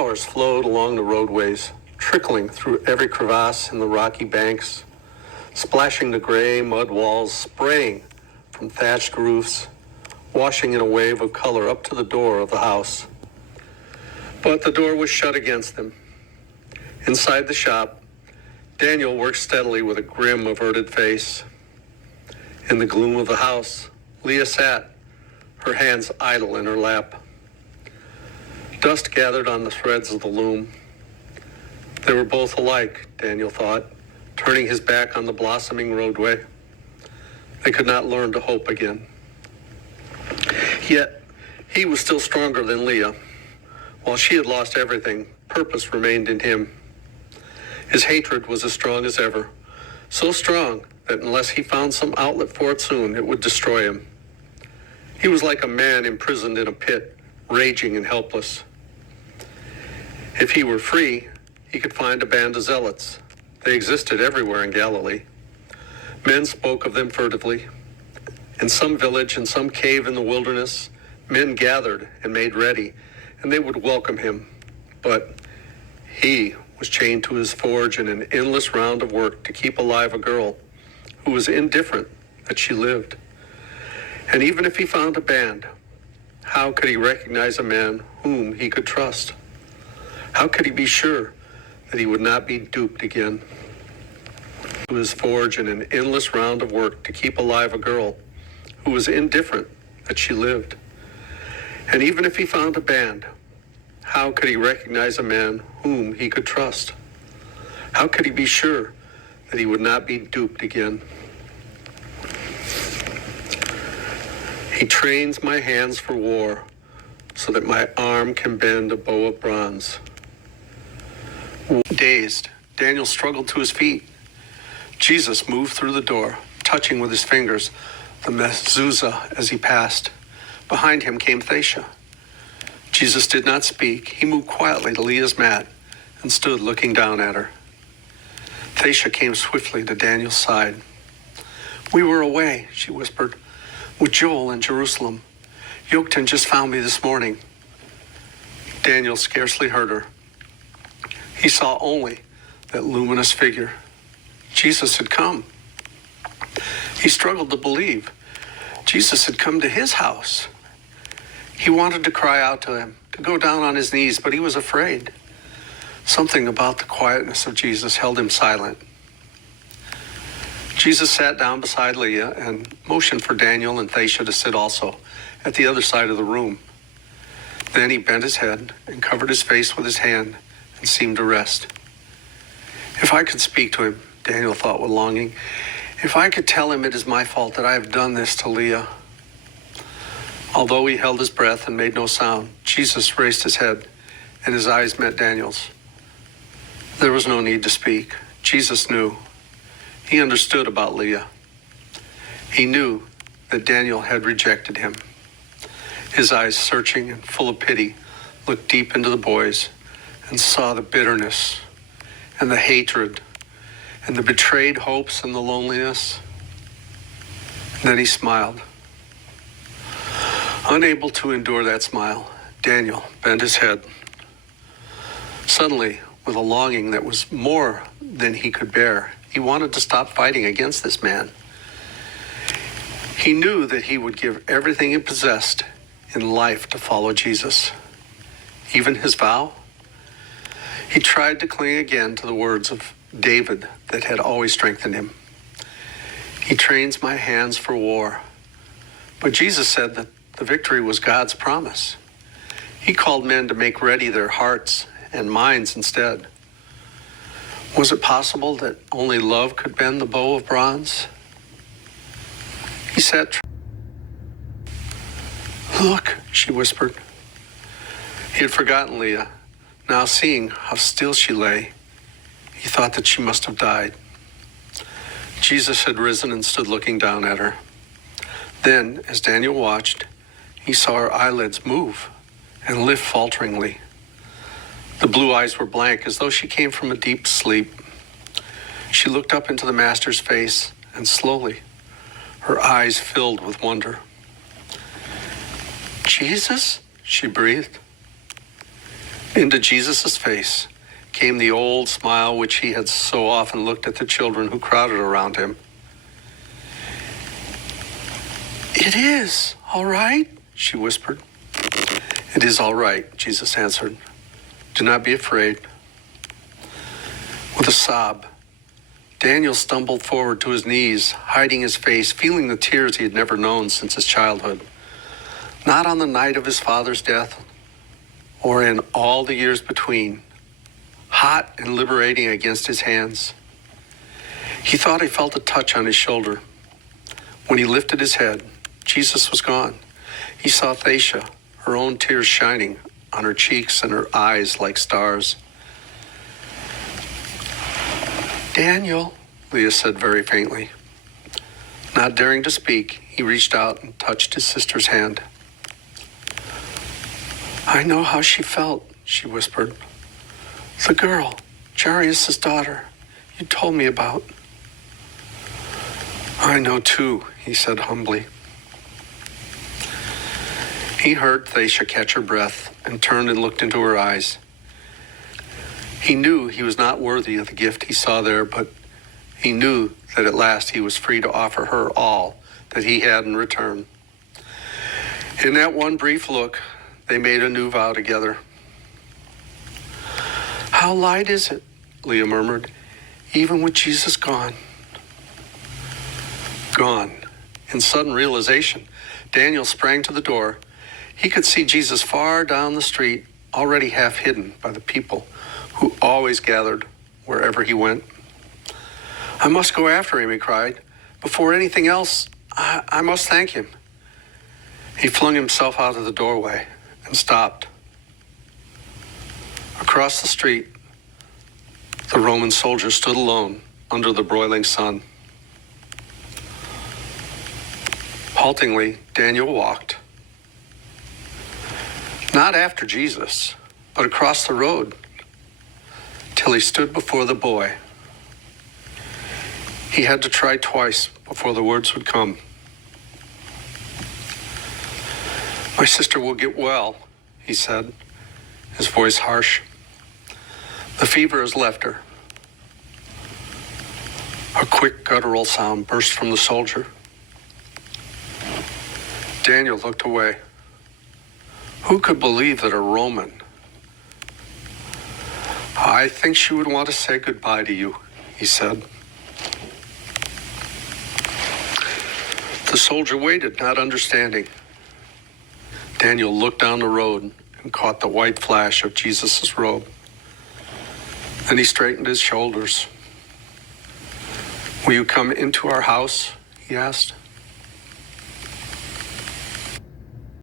Flowers flowed along the roadways, trickling through every crevasse in the rocky banks, splashing the gray mud walls, spraying from thatched roofs, washing in a wave of color up to the door of the house. But the door was shut against them. Inside the shop, Daniel worked steadily with a grim, averted face. In the gloom of the house, Leah sat, her hands idle in her lap. Dust gathered on the threads of the loom. They were both alike, Daniel thought, turning his back on the blossoming roadway. They could not learn to hope again. Yet, he was still stronger than Leah. While she had lost everything, purpose remained in him. His hatred was as strong as ever, so strong that unless he found some outlet for it soon, it would destroy him. He was like a man imprisoned in a pit, raging and helpless. If he were free, he could find a band of zealots. They existed everywhere in Galilee. Men spoke of them furtively. In some village, in some cave in the wilderness, men gathered and made ready, and they would welcome him. But he was chained to his forge in an endless round of work to keep alive a girl who was indifferent that she lived. And even if he found a band, how could he recognize a man whom he could trust? How could he be sure that he would not be duped again? To his forge in an endless round of work to keep alive a girl who was indifferent that she lived. And even if he found a band, how could he recognize a man whom he could trust? How could he be sure that he would not be duped again? He trains my hands for war so that my arm can bend a bow of bronze. Dazed, Daniel struggled to his feet. Jesus moved through the door, touching with his fingers the mezuzah as he passed. Behind him came Thacia. Jesus did not speak. He moved quietly to Leah's mat and stood looking down at her. Thacia came swiftly to Daniel's side. "We were away," she whispered, "with Joel in Jerusalem. Yoktan just found me this morning." Daniel scarcely heard her. He saw only that luminous figure. Jesus had come. He struggled to believe. Jesus had come to his house. He wanted to cry out to him, to go down on his knees, but he was afraid. Something about the quietness of Jesus held him silent. Jesus sat down beside Leah and motioned for Daniel and Thacia to sit also at the other side of the room. Then he bent his head and covered his face with his hand and seemed to rest. If I could speak to him, Daniel thought with longing, if I could tell him it is my fault that I have done this to Leah. Although he held his breath and made no sound, Jesus raised his head and his eyes met Daniel's. There was no need to speak. Jesus knew. He understood about Leah. He knew that Daniel had rejected him. His eyes, searching and full of pity, looked deep into the boy's and saw the bitterness and the hatred and the betrayed hopes and the loneliness. Then he smiled. Unable to endure that smile, Daniel bent his head. Suddenly, with a longing that was more than he could bear, he wanted to stop fighting against this man. He knew that he would give everything he possessed in life to follow Jesus, even his vow. He tried to cling again to the words of David that had always strengthened him. He trains my hands for war. But Jesus said that the victory was God's promise. He called men to make ready their hearts and minds instead. Was it possible that only love could bend the bow of bronze? He said, "Look," she whispered. He had forgotten Leah. Now seeing how still she lay, he thought that she must have died. Jesus had risen and stood looking down at her. Then, as Daniel watched, he saw her eyelids move and lift falteringly. The blue eyes were blank, as though she came from a deep sleep. She looked up into the master's face, and slowly, her eyes filled with wonder. "Jesus?" she breathed. Into Jesus' face came the old smile which he had so often looked at the children who crowded around him. "It is all right," she whispered. "It is all right," Jesus answered. "Do not be afraid." With a sob, Daniel stumbled forward to his knees, hiding his face, feeling the tears he had never known since his childhood. Not on the night of his father's death, or in all the years between, hot and liberating against his hands. He thought he felt a touch on his shoulder. When he lifted his head, Jesus was gone. He saw Thacia, her own tears shining on her cheeks and her eyes like stars. "Daniel," Leah said very faintly. Not daring to speak, he reached out and touched his sister's hand. "I know how she felt," she whispered. "The girl, Jairus' daughter, you told me about." "I know too," he said humbly. He heard Thacia catch her breath and turned and looked into her eyes. He knew he was not worthy of the gift he saw there, but he knew that at last he was free to offer her all that he had in return. In that one brief look, they made a new vow together. "How light is it," Leah murmured, "even with Jesus gone." Gone. In sudden realization, Daniel sprang to the door. He could see Jesus far down the street, already half hidden by the people who always gathered wherever he went. "I must go after him," he cried. "Before anything else, I must thank him." He flung himself out of the doorway and stopped. Across the street, the Roman soldier stood alone under the broiling sun. Haltingly, Daniel walked. Not after Jesus, but across the road, till he stood before the boy. He had to try twice before the words would come. "My sister will get well," he said, his voice harsh. "The fever has left her." A quick guttural sound burst from the soldier. Daniel looked away. Who could believe that a Roman? "I think she would want to say goodbye to you," he said. The soldier waited, not understanding. Daniel looked down the road and caught the white flash of Jesus' robe. Then he straightened his shoulders. "Will you come into our house?" he asked.